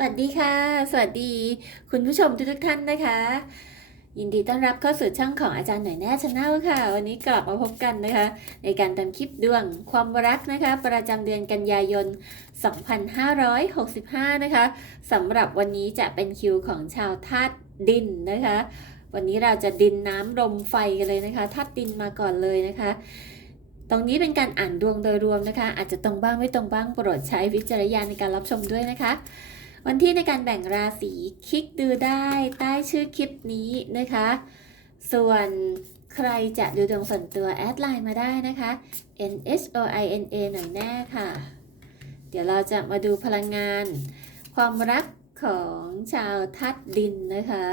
สวัสดีค่ะ สวัสดี คุณผู้ชมทุกๆท่านนะคะ ยินดีต้อนรับเข้าสู่ช่องของอาจารย์หน่อยแน่ชาแนลค่ะ วันนี้กลับมาพบกันนะคะ ในการทำคลิปดวงความรักนะคะ ประจำเดือนกันยายน 2565 นะคะสำหรับวันนี้จะเป็นคิวของชาวธาตุดินนะคะ วันนี้เราจะดินน้ำลมไฟกันเลยนะคะธาตุดินมาก่อนเลยนะคะตรงนี้เป็นการอ่านดวงโดยรวมนะคะ อาจจะตรงบ้างไม่ตรงบ้างโปรดใช้วิจารณญาณในการรับชมด้วยนะคะ วันที่ในการแบ่งราศีคลิกดูได้ใต้ชื่อคลิปนี้นะคะ ส่วนใครจะดูดวงส่วนตัวแอดไลน์มาได้นะคะ N H O I N A หน่อยแน่ค่ะ เดี๋ยวเราจะมาดูพลังงาน ความรักของชาวทัดดินนะคะ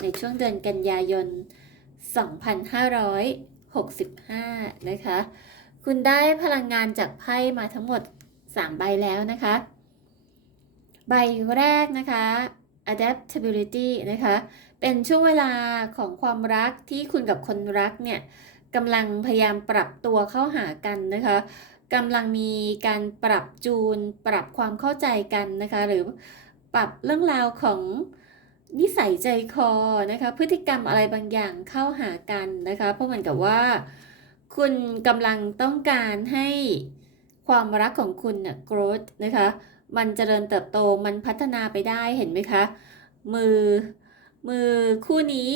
ในช่วงเดือนกันยายน 2565 นะคะ คุณได้พลังงานจากไพ่มาทั้งหมด 3 ใบแล้วนะคะ ใบแรกนะคะ adaptability นะคะ เป็นช่วงเวลาของความรักที่คุณกับคนรักเนี่ยกำลังพยายามปรับตัวเข้าหากันนะคะกำลังมีการปรับจูน ปรับความเข้าใจกันนะคะ หรือปรับเรื่องราวของนิสัยใจคอนะคะ พฤติกรรมอะไรบางอย่างเข้าหากันนะคะ เพราะเหมือนกับว่า คุณกำลังต้องการให้ความรักของคุณเนี่ย growth นะคะ มันเจริญเติบโตมันพัฒนาไปได้เห็นไหมคะ มือมือคู่นี้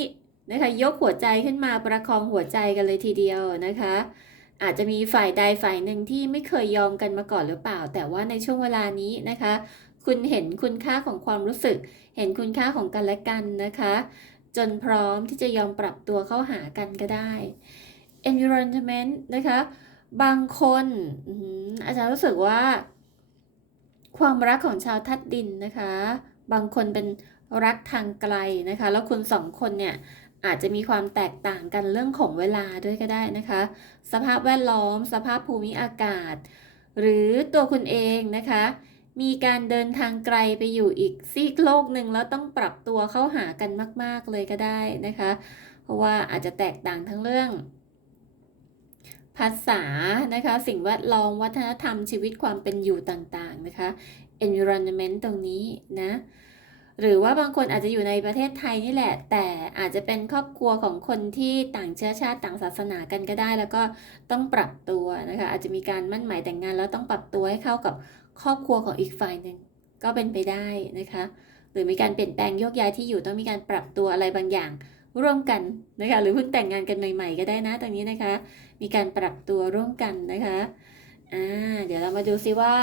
นะคะยกหัวใจขึ้นมาประคองหัวใจกันเลยทีเดียวนะคะ อาจจะมีฝ่ายใดฝ่ายหนึ่งที่ไม่เคยยอมกันมาก่อนหรือเปล่า แต่ว่าในช่วงเวลานี้นะคะ คุณเห็นคุณค่าของความรู้สึก เห็นคุณค่าของกันและกันนะคะ จนพร้อมที่จะยอมปรับตัวเข้าหากันก็ได้ environment นะคะ บางคนอืมอาจารย์รู้สึกว่า ความรักของชาวทัดดินนะคะ บางคนเป็นรักทางไกลนะคะ แล้วคุณสองคนเนี่ยอาจจะมีความแตกต่างกันเรื่องของเวลาด้วยก็ได้นะคะ สภาพแวดล้อม สภาพภูมิอากาศ หรือตัวคุณเองนะคะ มีการเดินทางไกลไปอยู่อีกซีกโลกหนึ่งแล้วต้องปรับตัวเข้าหากันมาก ๆเลยก็ได้นะคะ เพราะว่าอาจจะแตกต่างทั้งเรื่องาษานะคะ สิ่งแวดล้อมวัฒนธรรมชีวิตความเป็นอยู่ต่างๆนะคะ environment ตรงนี้นะหรือว่าบางคนอาจจะอยู่ในประเทศไทยนี่แหละ แต่อาจจะเป็นครอบครัวของคนที่ต่างเชื้อชาติต่างศาสนากันก็ได้ แล้วก็ต้องปรับตัวนะคะ อาจจะมีการมั่นหมายแต่งงานแล้วต้องปรับตัวให้เข้ากับครอบครัวของอีกฝ่ายหนึ่งก็เป็นไปได้นะคะ หรือมีการเปลี่ยนแปลงโยกย้ายที่อยู่ต้องมีการปรับตัวอะไรบางอย่างร่วมกันนะคะหรือเพิ่งแต่งงานกันใหม่ ๆ ก็ได้นะตรงนี้นะคะ มีการปรับตัวร่วมกันนะคะอ่าเดี๋ยวเรามาดูซิว่า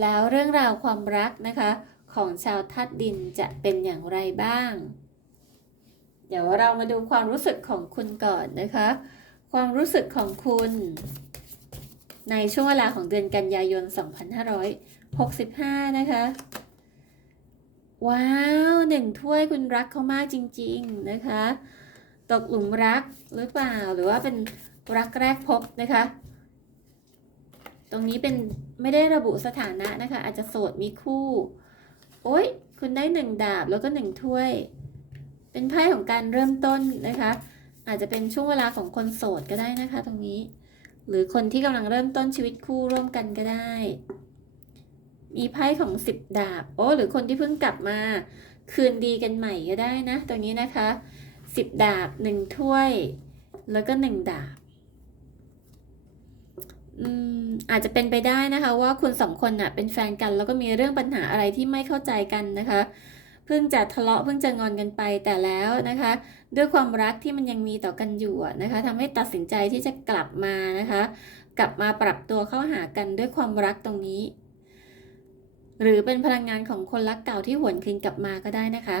แล้วเรื่องราวความรักนะคะ ของชาวทัดดินจะเป็นอย่างไรบ้าง เดี๋ยวเรามาดูความรู้สึกของคุณก่อนนะคะ ความรู้สึกของคุณ ในช่วงเวลาของเดือนกันยายน 2565 นะคะ ว้าวหนึ่งถ้วยคุณรักเขามากจริง ๆ นะคะ ตกหลุมรักหรือเปล่าหรือว่าเป็น รักแรกพบนะคะ ตรงนี้เป็นไม่ได้ระบุสถานะนะคะ อาจจะโสดมีคู่ โอ้ยคุณได้หนึ่งดาบแล้วก็หนึ่งถ้วย เป็นไพ่ของการเริ่มต้นนะคะ อาจจะเป็นช่วงเวลาของคนโสดก็ได้นะคะ ตรงนี้ หรือคนที่กำลังเริ่มต้นชีวิตคู่ร่วมกันก็ได้ มีไพ่ของสิบดาบ โอ้ หรือคนที่เพิ่งกลับมาคืนดีกันใหม่ก็ได้นะ ตรงนี้นะคะสิบดาบหนึ่งถ้วย แล้วก็หนึ่งดาบ อาจจะเป็นไปได้นะคะ ว่าคุณสองคนน่ะเป็นแฟนกัน แล้วก็มีเรื่องปัญหาอะไรที่ไม่เข้าใจกันนะคะ เพิ่งจะทะเลาะเพิ่งจะงอนกันไปแต่แล้วนะคะ ด้วยความรักที่มันยังมีต่อกันอยู่นะคะทำให้ตัดสินใจที่จะกลับมานะคะ กลับมาปรับตัวเข้าหากันด้วยความรักตรงนี้ หรือเป็นพลังงานของคนรักเก่าที่หวนคืนกลับมาก็ได้นะคะ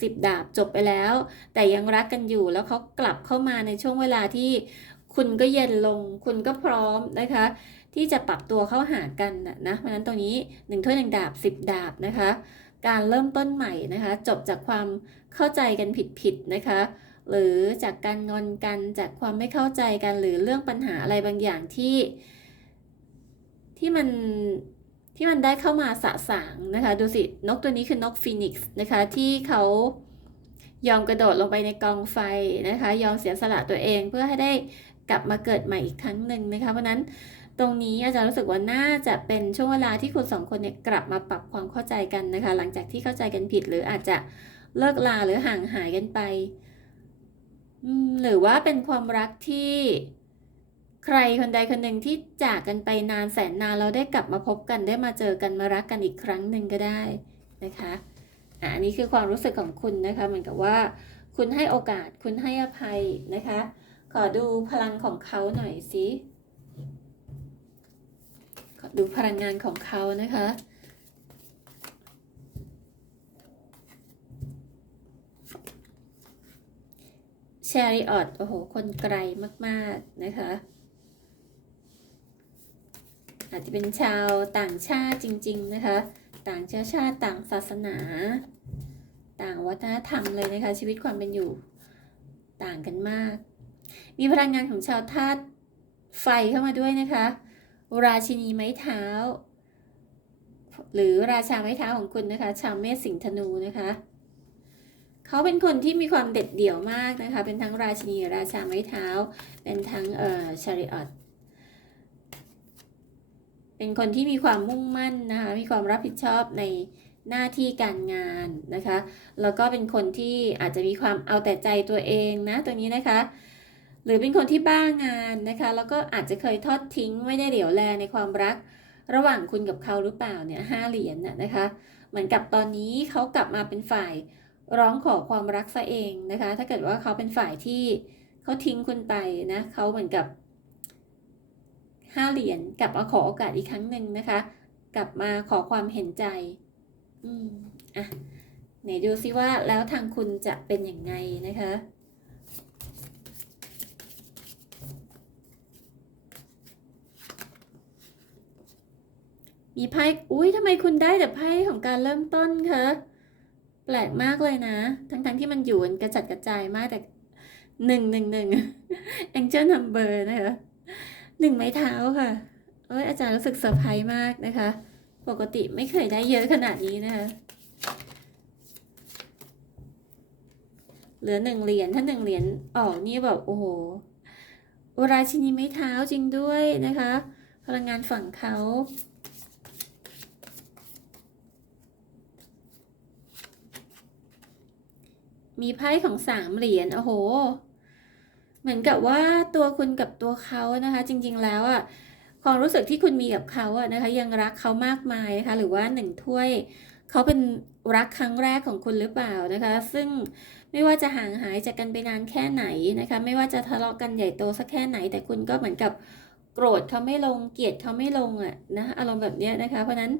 สิบดาบจบไปแล้ว แต่ยังรักกันอยู่แล้วเขากลับเข้ามาในช่วงเวลาที่ คุณก็เย็นลง คุณก็พร้อมนะคะ ที่จะปรับตัวเข้าหากันนะเพราะนั้นตรงนี้หนึ่งถ้วยหนึ่งดาบสิบดาบนะคะ การเริ่มต้นใหม่นะคะ จบจากความเข้าใจกันผิดๆนะคะหรือจากการงอนกันจากความไม่เข้าใจกันหรือเรื่องปัญหาอะไรบางอย่างที่ ที่มันที่มันได้เข้ามาสะสางนะคะ ดูสินกตัวนี้คือนกฟีนิกซ์นะคะ ที่เขายอมกระโดดลงไปในกองไฟนะคะ ยอมเสียสละตัวเองเพื่อให้ได้ กลับมาเกิดใหม่อีกครั้งหนึ่งนะคะ เพราะนั้นตรงนี้อาจารย์รู้สึกว่าน่าจะเป็นช่วงเวลาที่คุณสองคนเนี่ยกลับมาปรับความเข้าใจกันนะคะ หลังจากที่เข้าใจกันผิดหรืออาจจะเลิกลาหรือห่างหายกันไป หรือว่าเป็นความรักที่ใครคนใดคนหนึ่งที่จากกันไปนานแสนนานเราได้กลับมาพบกันได้มาเจอกันมารักกันอีกครั้งหนึ่งก็ได้นะคะอันนี้คือความรู้สึกของคุณนะคะเหมือนกับว่า คุณให้โอกาสคุณให้อภัยนะคะ ขอดูพลังของเขาหน่อยสิขอดูพลังงานของเขานะคะแชริออตโอ้โห คนไกลมากๆนะคะ อาจจะเป็นชาวต่างชาติจริง ๆ นะคะ ต่างเชื้อชาติต่างศาสนา ต่างวัฒนธรรมเลยนะคะ ชีวิตความเป็นอยู่ต่างกันมาก มีพลังงานของชาวธาตุไฟเข้ามาด้วยนะคะ ราชินีไม้เท้า หรือราชาไม้เท้าของคุณนะคะ ชาวเมษสิงห์ธนูนะคะเขาเป็นคนที่มีความเด็ดเดี่ยวมากนะคะ เป็นทั้งราชินีราชาไม้เท้า เป็นทั้งเอ่อชาริออตเป็นคนที่มีความมุ่งมั่นนะคะ มีความรับผิดชอบในหน้าที่การงานนะคะ แล้วก็เป็นคนที่อาจจะมีความเอาแต่ใจตัวเองนะตรงนี้นะคะ หรือเป็นคนที่บ้างานนะคะ แล้วก็อาจจะเคยทอดทิ้งไม่ได้เหลียวแลในความรัก ระหว่างคุณกับเขาหรือเปล่าเนี่ยห้าเหรียญน่ะนะคะ เหมือนกับตอนนี้เขากลับมาเป็นฝ่ายร้องขอความรักซะเองนะคะ ถ้าเกิดว่าเขาเป็นฝ่ายที่เขาทิ้งคุณไปนะเขาเหมือนกับห้าเหรียญกลับมาขอโอกาสอีกครั้งหนึ่งนะคะ กลับมาขอความเห็นใจ อืมอะไหนดูซิว่าแล้วทางคุณจะเป็นอย่างไงนะคะ มีไพ่ อุ้ยทำไมคุณได้แต่ไพ่ของการเริ่มต้นคะ แปลกมากเลยนะ ทั้งๆทที่มันอยู่กันกระจัดกระจายมากแต่หนึ่งหนึ่งหนึ่ง Angel Number นะคะหนึ่งไม้เท้าค่ะ เอ้ยอาจารย์รู้สึกเซอร์ไพรส์มากนะคะ ปกติไม่เคยได้เยอะขนาดนี้นะคะ เหลือหนึ่งเหรียญ ถ้าหนึ่งเหรียญออกนี่แบบโอ้โห ราชินีไม้เท้าจริงด้วยนะคะ พลังงานฝั่งเขา มีไพ่ของสามเหรียญโอ้โห เหมือนกับว่าตัวคุณกับตัวเขานะคะ จริงๆแล้วอะความรู้สึกที่คุณมีกับเขาอะนะคะ ยังรักเขามากมายนะคะ หรือว่าหนึ่งถ้วยเขาเป็นรักครั้งแรกของคุณหรือเปล่านะคะ ซึ่งไม่ว่าจะห่างหายจากกันไปนานแค่ไหนนะคะ ไม่ว่าจะทะเลาะกันใหญ่โตสักแค่ไหน แต่คุณก็เหมือนกับโกรธเขาไม่ลงเกลียดเขาไม่ลงอะนะอารมณ์แบบเนี้ยนะคะ เพราะฉะนั้น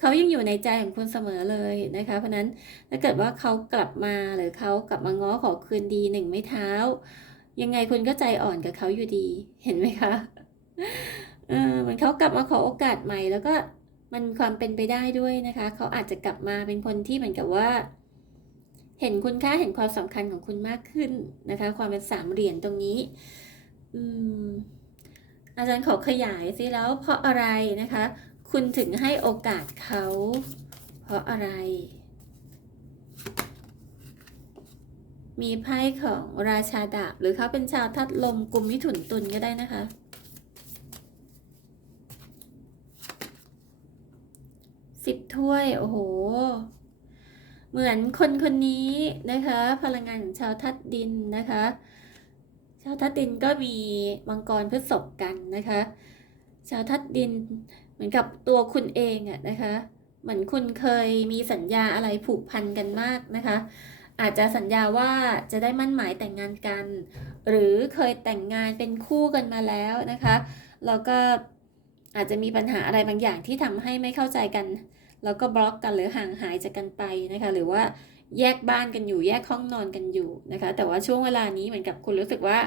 เขายังอยู่ในใจของคุณเสมอเลยนะคะ เพราะนั้นถ้าเกิดว่าเขากลับมาหรือเขากลับมาง้อขอคืนดีหนึ่งไม้เท้า ยังไงคุณก็ใจอ่อนกับเขาอยู่ดีเห็นไหมคะเออเหมือนเขากลับมาขอโอกาสใหม่แล้วก็มันความเป็นไปได้ด้วยนะคะ เขาอาจจะกลับมาเป็นคนที่เหมือนกับว่า เห็นคุณค่าเห็นความสำคัญของคุณมากขึ้นนะคะ ความเป็นสามเหรียญตรงนี้ อืมอาจารย์ขอขยายซิแล้วเพราะอะไรนะคะ คุณถึงให้โอกาสเขา เพราะอะไร มีไพ่ของราชาดาบ หรือเขาเป็นชาวทัดลมกลุ่มมิถุนตุลก็ได้นะคะ สิบถ้วย โอ้โห เหมือนคนคนนี้นะคะ พลังงานของชาวทัดดินนะคะ ชาวทัดดินก็มีมังกรพฤษภกันนะคะ ชาวทัดดิน มือนกับตัวคุณเองอะนะคะ เหมือนคุณเคยมีสัญญาอะไรผูกพันกันมากนะคะ อาจจะสัญญาว่าจะได้มั่นหมายแต่งงานกัน หรือเคยแต่งงานเป็นคู่กันมาแล้วนะคะแล้วก็อาจจะมีปัญหาอะไรบางอย่างที่ทำให้ไม่เข้าใจกัน แล้วก็บล็อกกันหรือห่างหายจากกันไปนะคะ หรือว่าแยกบ้านกันอยู่แยกห้องนอนกันอยู่นะคะ แต่ว่าช่วงเวลานี้เหมือนกับคุณรู้สึกว่า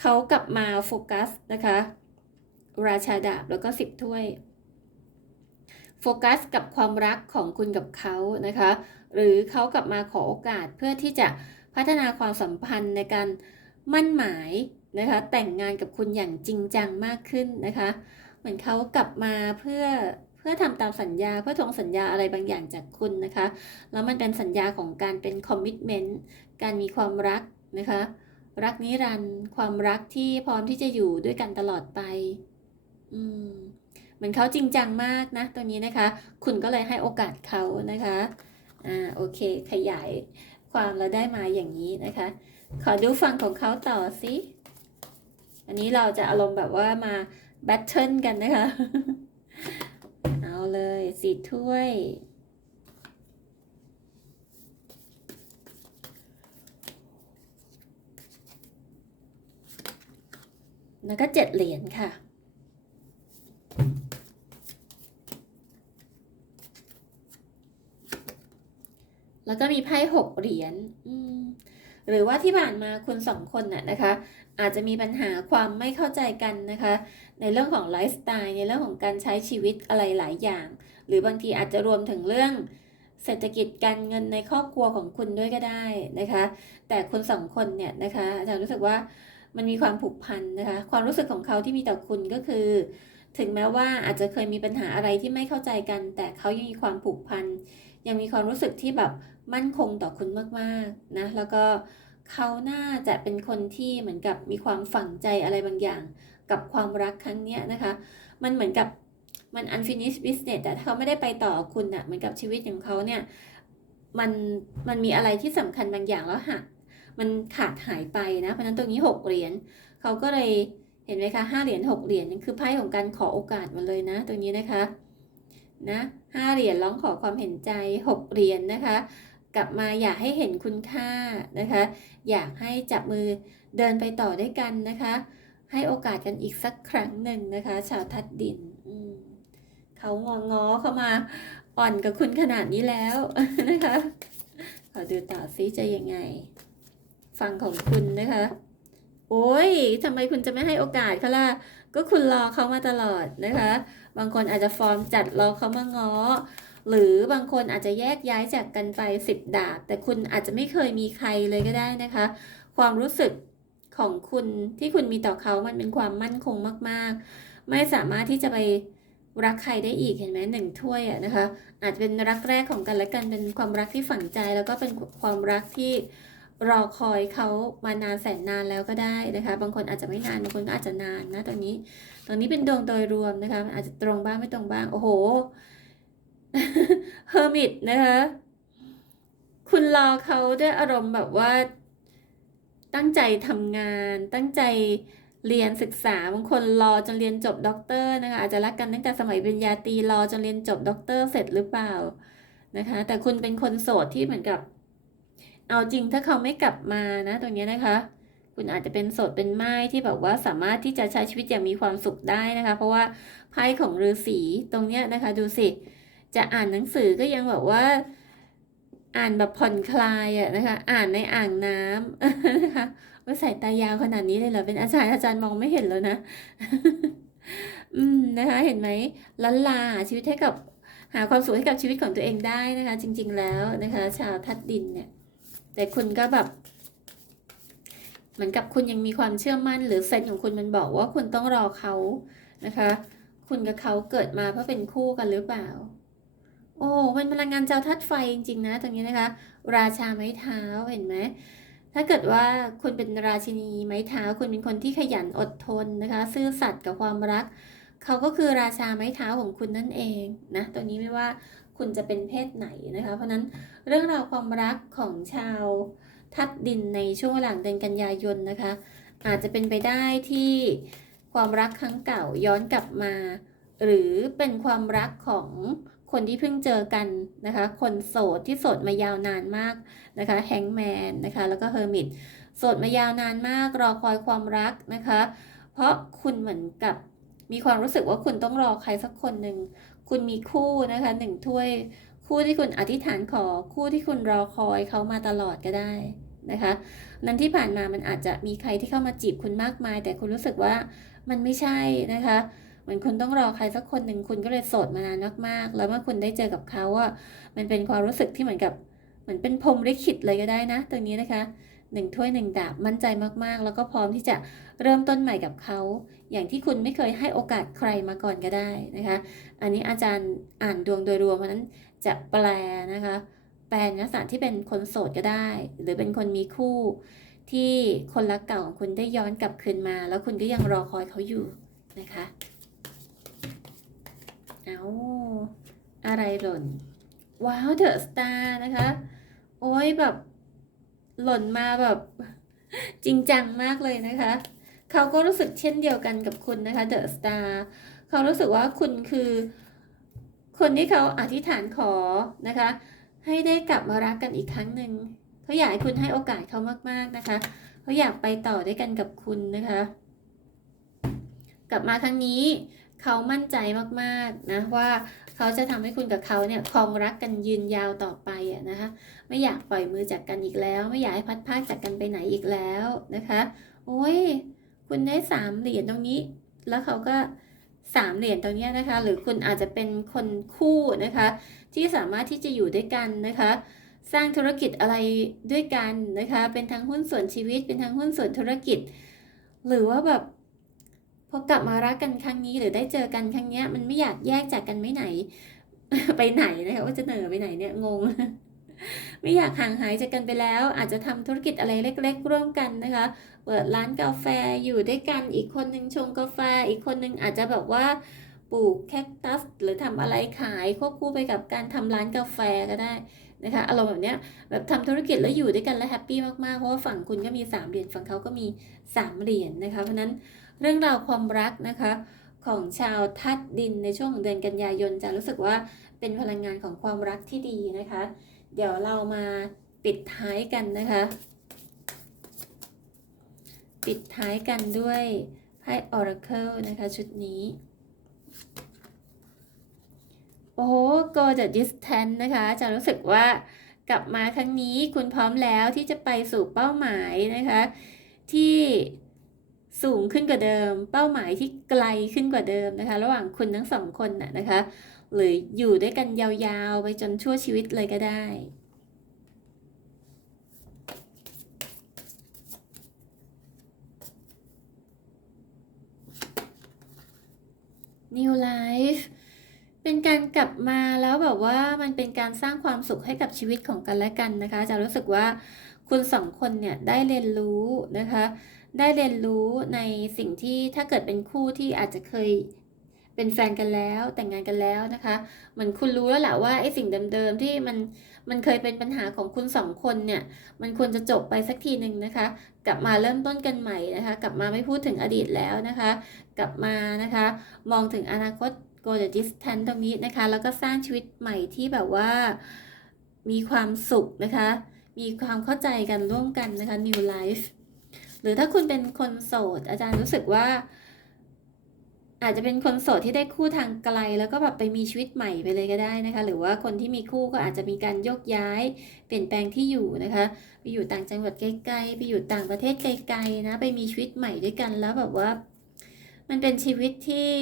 เขากลับมาโฟกัสนะคะ ราชาดาบแล้วก็สิบถ้วยโฟกัสกับความรักของคุณกับเขานะคะ หรือเขากลับมาขอโอกาสเพื่อที่จะพัฒนาความสัมพันธ์ในการมั่นหมายนะคะแต่งงานกับคุณอย่างจริงจังมากขึ้นนะคะ เหมือนเขากลับมาเพื่อเพื่อทำตามสัญญาเพื่อทวงสัญญาอะไรบางอย่างจากคุณนะคะ แล้วมันเป็นสัญญาของการเป็นคอมมิชเมนต์การมีความรักนะคะ รักนิรันดร์ความรักที่พร้อมที่จะอยู่ด้วยกันตลอดไป อืมเหมือนเขาจริงจังมากนะตัวนี้นะคะ คุณก็เลยให้โอกาสเขานะคะอ่าโอเคขยายความเราได้มาอย่างนี้นะคะ ขอดูฝั่งของเขาต่อสิอันนี้เราจะอารมณ์แบบว่ามาแบทเทิลกันนะคะ เอาเลยสีถ้วย แล้วก็เจ็ดเหรียญค่ะ แล้วก็มีไพ่หกเหรียญหรือว่าที่ผ่านมาคุณสองคนน่ะนะคะ อาจจะมีปัญหาความไม่เข้าใจกันนะคะ ในเรื่องของไลฟ์สไตล์ในเรื่องของการใช้ชีวิตอะไรหลายอย่าง หรือบางทีอาจจะรวมถึงเรื่องเศรษฐกิจการเงินในครอบครัวของคุณด้วยก็ได้นะคะ แต่คุณสองคนเนี่ยนะคะอาจารย์รู้สึกว่ามันมีความผูกพันนะคะ ความรู้สึกของเขาที่มีต่อคุณก็คือ ถึงแม้ว่าอาจจะเคยมีปัญหาอะไรที่ไม่เข้าใจกัน แต่เขายังมีความผูกพัน ยังมีความรู้สึกที่แบบมั่นคงต่อคุณมากๆนะแล้วก็เขาน่าจะเป็นคนที่เหมือนกับมีความฝังใจอะไรบางอย่าง กับความรักครั้งเนี้ยนะคะ มันเหมือนกับมัน unfinished business แต่ถ้าเขาไม่ได้ไปต่อคุณอะเหมือนกับชีวิตของเขาเนี่ยมันมันมีอะไรที่สำคัญบางอย่างแล้วหักมันขาดหายไปนะ เพราะนั้นตรงนี้หกเหรียญเขาก็เลยเห็นไหมคะห้าเหรียญหกเหรียญนี่คือไพ่ของการขอโอกาสมาเลยนะ ตรงนี้นะคะ นะห้าเหรียญร้องขอความเห็นใจหกเหรียญนะคะ กลับมาอยากให้เห็นคุณค่านะคะ อยากให้จับมือเดินไปต่อด้วยกันนะคะ ให้โอกาสกันอีกสักครั้งหนึ่งนะคะ ชาวทัดดินเขางองอเข้ามาอ่อนกับคุณขนาดนี้แล้วนะคะขอดูต่อซิจะยังไง ฟังของคุณนะคะ โอ้ยทำไมคุณจะไม่ให้โอกาสเขาล่ะก็คุณรอเขามาตลอดนะคะบางคนอาจจะฟอร์มจัดรอเขามาง้อ หรือบางคนอาจจะแยกย้ายจากกันไปสิบดาบ แต่คุณอาจจะไม่เคยมีใครเลยก็ได้นะคะ ความรู้สึกของคุณที่คุณมีต่อเขามันเป็นความมั่นคงมาก ๆ ไม่สามารถที่จะไปรักใครได้อีกเห็นไหมหนึ่งถ้วยอะนะคะ อาจจะเป็นรักแรกของกันและกันเป็นความรักที่ฝังใจ แล้วก็เป็นความรักที่รอคอยเขามานานแสนนานแล้วก็ได้นะคะ บางคนอาจจะไม่นานบางคนก็อาจจะนานนะตรงนี้ ตรงนี้เป็นดวงโดยรวมนะคะอาจจะตรงบ้างไม่ตรงบ้าง โอ้โหเฮอร์มิตนะคะ คุณรอเขาด้วยอารมณ์แบบว่า ตั้งใจทำงาน ตั้งใจเรียนศึกษาบางคนรอจนเรียนจบด็อกเตอร์นะคะอาจจะรักกันตั้งแต่สมัยเปริญญาตีรอจนเรียนจบด็อกเตอร์เสร็จหรือเปล่านะคะ แต่คุณเป็นคนโสดที่เหมือนกับ เอาจริงถ้าเขาไม่กลับมานะ ตรงนี้นะคะ คุณอาจจะเป็นโสดเป็นไม้ที่แบบว่าสามารถที่จะใช้ชีวิตอย่างมีความสุขได้นะคะ เพราะว่าไพ่ของฤาษีตรงเนี้ยนะคะ ดูสิ จะอ่านหนังสือก็ยังแบบว่า อ่านแบบผ่อนคลายอะนะคะ อ่านในอ่างน้ำนะคะว่าสายตายาวขนาดนี้เลยเหรอเป็นอาจารย์อาจารย์มองไม่เห็นแล้วนะ อืมนะคะ เห็นไหมลันลาหาชีวิตให้กับหาความสุขให้กับชีวิตของตัวเองได้นะคะ จริง ๆ แล้วนะคะ ชาวทัดดินเนี่ย แต่คุณก็แบบ เหมือนกับคุณยังมีความเชื่อมั่น หรือเซนของคุณมันบอกว่าคุณต้องรอเขานะคะ คุณกับเขาเกิดมาเพื่อเป็นคู่กันหรือเปล่า โอ้เป็นพลังงานเจ้าทัดไฟจริง ๆ นะ ตรงนี้นะคะ ราชาไม้เท้าเห็นไหมถ้าเกิดว่าคุณเป็นราชินีไม้เท้า คุณเป็นคนที่ขยันอดทนนะคะ ซื่อสัตย์กับความรัก เขาก็คือราชาไม้เท้าของคุณนั่นเองนะตัวนี้ไม่ว่าคุณจะเป็นเพศไหนนะคะ เพราะนั้นเรื่องราวความรักของชาว ทัดดินในช่วงหลังเดือนกันยายนนะคะ อาจจะเป็นไปได้ที่ความรักครั้งเก่าย้อนกลับมา หรือเป็นความรักของคนที่เพิ่งเจอกันนะคะ คนโสดที่โสดมายาวนานมากนะคะแฮงแมนนะคะ แล้วก็เฮอร์มิตโสดมายาวนานมากรอคอยความรักนะคะ เพราะคุณเหมือนกับมีความรู้สึกว่าคุณต้องรอใครสักคนหนึ่ง คุณมีคู่นะคะหนึ่งถ้วย คู่ที่คุณอธิษฐานขอ คู่ที่คุณรอคอยเขามาตลอดก็ได้นะคะ นั้นที่ผ่านมามันอาจจะมีใครที่เข้ามาจีบคุณมากมาย แต่คุณรู้สึกว่ามันไม่ใช่นะคะเหมือนคุณต้องรอใครสักคนหนึ่งคุณก็เลยโสดมานานมากๆ แล้วเมื่อคุณได้เจอกับเขาอะมันเป็นความรู้สึกที่เหมือนกับเหมือนเป็นพรมลิขิตเลยก็ได้นะตรงนี้นะคะหนึ่งถ้วยหนึ่งดาบมั่นใจมากๆ แล้วก็พร้อมที่จะเริ่มต้นใหม่กับเขา อย่างที่คุณไม่เคยให้โอกาสใครมาก่อนก็ได้นะคะ อันนี้อาจารย์อ่านดวงโดยรวมเพราะนั้น จะแปลนะคะ แปลนลักษณะที่เป็นคนโสดก็ได้ หรือเป็นคนมีคู่ ที่คนรักเก่าของคุณได้ย้อนกลับคืนมา แล้วคุณก็ยังรอคอยเขาอยู่นะคะเอาอะไรหล่นว้าวเดอะสตาร์นะคะ โอ้ยแบบหล่นมาแบบจริงจังมากเลยนะคะ เขาก็รู้สึกเช่นเดียวกันกับคุณนะคะเดอะสตาร์เขารู้สึกว่าคุณคือ คนที่เขาอธิษฐานขอนะคะ ให้ได้กลับมารักกันอีกครั้งหนึ่งเขาอยากให้คุณให้โอกาสเขามากๆนะคะเขาอยากไปต่อด้วยกันกับคุณนะคะ กลับมาครั้งนี้เขามั่นใจมากๆนะว่าเขาจะทำให้คุณกับเขาเนี่ยครองรักกันยืนยาวต่อไปอะนะคะไม่อยากปล่อยมือจากกันอีกแล้ว ไม่อยากให้พัดพากจากกันไปไหนอีกแล้วนะคะ โอ้ยคุณได้สามเหรียญตรงนี้ แล้วเขาก็ สามเหรียญตรงนี้นะคะ หรือคุณอาจจะเป็นคนคู่นะคะ ที่สามารถที่จะอยู่ด้วยกันนะคะ สร้างธุรกิจอะไรด้วยกันนะคะ เป็นทั้งหุ้นส่วนชีวิต เป็นทั้งหุ้นส่วนธุรกิจ หรือว่าแบบพอกลับมารักกันครั้งนี้หรือได้เจอกันครั้งเนี้ยมันไม่อยากแยกจากกันไม่ไหน ไปไหนนะคะว่าจะเหนือไปไหนเนี่ยงง ไม่อยากห่างหายจากกันไปแล้ว อาจจะทำธุรกิจอะไรเล็ก ๆ ร่วมกันนะคะ เปิดร้านกาแฟอยู่ด้วยกันอีกคนนึงชงกาแฟ อีกคนนึงอาจจะแบบว่าปลูกแคคตัสหรือทำอะไรขายควบคู่ไปกับการทำร้านกาแฟก็ได้นะคะอารมณ์แบบเนี้ยแบบทำธุรกิจแล้วอยู่ด้วยกันแล้วแฮปปี้มากๆ เพราะว่าฝั่งคุณก็มีสามเหรียญฝั่งเขาก็มีสามเหรียญนะคะ เพราะฉะนั้นเรื่องราวความรักนะคะของชาวทัดดินในช่วงของเดือนกันยายนจะรู้สึกว่า เป็นพลังงานของความรักที่ดีนะคะ เดี๋ยวเรามาปิดท้ายกันนะคะ ปิดท้ายกันด้วยไพ่ Oracle นะคะ ชุดนี้ โอ้โห go the distance นะคะจะรู้สึกว่ากลับมาครั้งนี้คุณพร้อมแล้วที่จะไปสู่เป้าหมายนะคะ ที่สูงขึ้นกว่าเดิม เป้าหมายที่ไกลขึ้นกว่าเดิมนะคะ ระหว่างคุณทั้งสองคนน่ะนะคะ หรืออยู่ด้วยกันยาวๆ ไปจนชั่วชีวิตเลยก็ได้ New Life เป็นการกลับมาแล้วแบบว่ามันเป็นการสร้างความสุขให้กับชีวิตของกันและกันนะคะ จะรู้สึกว่าคุณสองคนเนี่ยได้เรียนรู้นะคะ ได้เรียนรู้ในสิ่งที่ถ้าเกิดเป็นคู่ที่อาจจะเคย เป็นแฟนกันแล้วแต่งงานกันแล้วนะคะ เหมือนคุณรู้แล้วแหละว่าไอ้สิ่งเดิมๆที่มันมันเคยเป็นปัญหาของคุณสองคนเนี่ย มันควรจะจบไปสักทีหนึ่งนะคะ กลับมาเริ่มต้นกันใหม่นะคะ กลับมาไม่พูดถึงอดีตแล้วนะคะ กลับมานะคะ มองถึงอนาคต go the distance ตรงนี้นะคะ แล้วก็สร้างชีวิตใหม่ที่แบบว่ามีความสุขนะคะ มีความเข้าใจกันร่วมกันนะคะ new life หรือถ้าคุณเป็นคนโสด อาจารย์รู้สึกว่า อาจจะเป็นคนโสดที่ได้คู่ทางไกล แล้วก็แบบไปมีชีวิตใหม่ไปเลยก็ได้นะคะ หรือว่าคนที่มีคู่ก็อาจจะมีการโยกย้าย เปลี่ยนแปลงที่อยู่นะคะไปอยู่ต่างจังหวัดไกลๆไปอยู่ต่างประเทศไกลๆนะไปมีชีวิตใหม่ด้วยกันแล้วแบบว่า มันเป็นชีวิตที่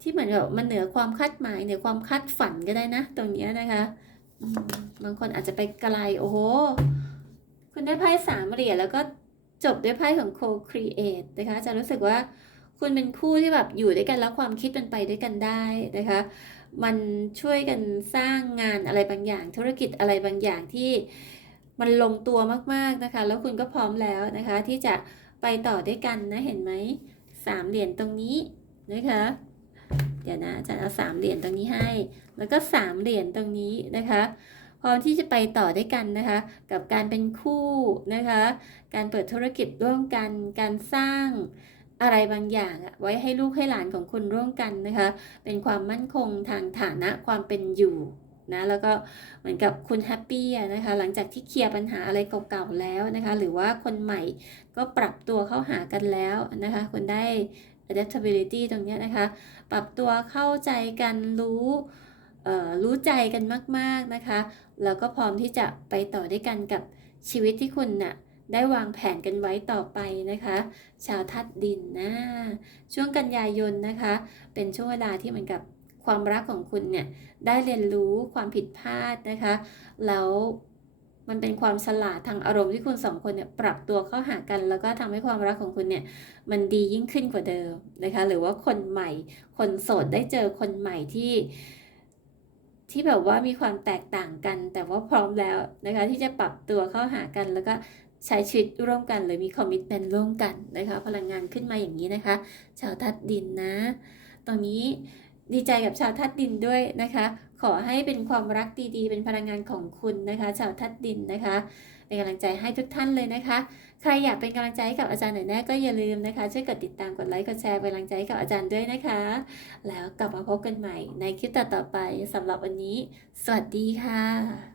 ที่เหมือนแบบมันเหนือความคาดหมายเหนือความคาดฝันก็ได้นะ ตรงนี้นะคะบางคนอาจจะไปไกลโอ้โหคุณได้ไพ่สามเหรียญแล้วก็จบด้วยไพ่ของ co-create นะคะจะรู้สึกว่า คุณเป็นคู่ที่แบบอยู่ด้วยกันแล้วความคิดมันไปด้วยกันได้นะคะ มันช่วยกันสร้างงานอะไรบางอย่าง ธุรกิจอะไรบางอย่างที่มันลงตัวมากๆนะคะ แล้วคุณก็พร้อมแล้วนะคะ ที่จะไปต่อด้วยกันนะเห็นไหมสามเหรียญตรงนี้นะคะ เดี๋ยวนะอาจะเอาสามเหรียญตรงนี้ให้ แล้วก็สามเหรียญตรงนี้นะคะพร้อมที่จะไปต่อด้วยกันนะคะ กับการเป็นคู่นะคะ การเปิดธุรกิจร่วมกัน การสร้าง อะไรบางอย่างไว้ให้ลูกให้หลานของคุณร่วมกันนะคะ เป็นความมั่นคงทางฐานะความเป็นอยู่นะแล้วก็เหมือนกับคุณแฮปปี้นะคะหลังจากที่เคลียร์ปัญหาอะไรเก่าๆแล้วนะคะ หรือว่าคนใหม่ก็ปรับตัวเข้าหากันแล้วนะคะคุณได้ adaptability ตรงนี้นะคะ ปรับตัวเข้าใจกันรู้รู้ใจกันมากๆนะคะ แล้วก็พร้อมที่จะไปต่อด้วยกันกับชีวิตที่คุณน่ะ ได้วางแผนกันไว้ต่อไปนะคะ ชาวทัดดินนะ ช่วงกันยายนนะคะ เป็นช่วงเวลาที่เหมือนกับความรักของคุณเนี่ยได้เรียนรู้ความผิดพลาดนะคะ แล้วมันเป็นความฉลาดทางอารมณ์ที่คุณสองคนเนี่ยปรับตัวเข้าหากัน แล้วก็ทำให้ความรักของคุณเนี่ยมันดียิ่งขึ้นกว่าเดิมนะคะ หรือว่าคนใหม่ คนโสดได้เจอคนใหม่ที่ที่แบบว่ามีความแตกต่างกัน แต่ว่าพร้อมแล้วนะคะ ที่จะปรับตัวเข้าหากันแล้วก็ ใช้ชีวิตร่วมกันหรือมีคอมมิชเมนต์ร่วมกันนะคะ พลังงานขึ้นมาอย่างนี้นะคะ ชาวธาตุดินนะ ตรงนี้ดีใจกับชาวธาตุดินด้วยนะคะ ขอให้เป็นความรักดีๆ เป็นพลังงานของคุณนะคะ ชาวธาตุดินนะคะเป็นกำลังใจให้ทุกท่านเลยนะคะ ใครอยากเป็นกำลังใจให้กับอาจารย์หน่อยแน่ก็อย่าลืมนะคะ ช่วยกดติดตามกดไลค์กดแชร์เป็นกำลังใจให้กับอาจารย์ด้วยนะคะ แล้วกลับมาพบกันใหม่ในคลิปต่อๆไปสำหรับวันนี้ สวัสดีค่ะ